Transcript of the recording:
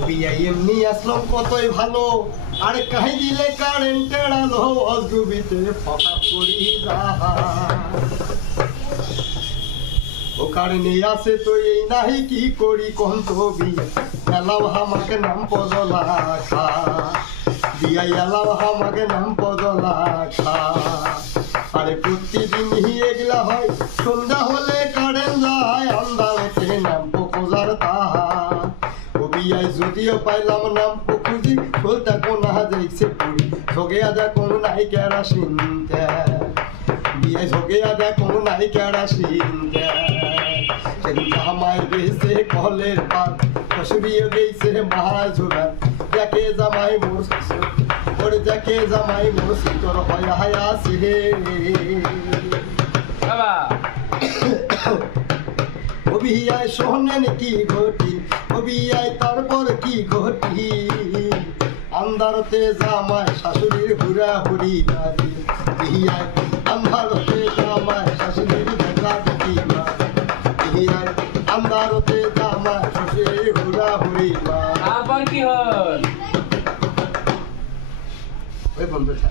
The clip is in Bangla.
বিয়া এমনি আসলাম কতই ভালো, আর কাহি দিলে কারেন্টের আলো অজুবিতে ফটা করি ও কারণে আছে তো এই নাহি কি করি কোন ছবি এলাও আমাকে নাম পজলা খা বিয়া এলাও আমাকে নাম পজলা খা। আরে প্রতিদিন এগুলা হয়, সন্ধ্যা হলে কারেন্ট যায়, আন্দারতে নাম পজার তাহা ও বিয়ায় যদিও পাইলাম নাম পুকুজি বলতে কোনা যাইছে পুরি ঠগে আদা কোনো নাই কেরাসিন বিয়ে ঠগে আদা কোনো নাই কেরাসিন আমায় গেছে কলের পাত কসুরিয়ে গেছে মহাজোড়া যাকে জামাই মোর ওর যাকে জামাই মোর তোর হয়া হায়া সে বাবা অভিয়ায় শোনেন কি ঘটি অভিয়ায় তারপর কি ঘটি আন্ধারতে জামায় শাশুড়ির হুরা হুরি বাড়ি বিয়ায় আন্ধারতে জামায় শাশুড়ির দেখা দেখি বিয়ায় আন্ধারতে জামায় শাশুড়ির হুরা হুরি আবার কি হল ওই বন্ধুটা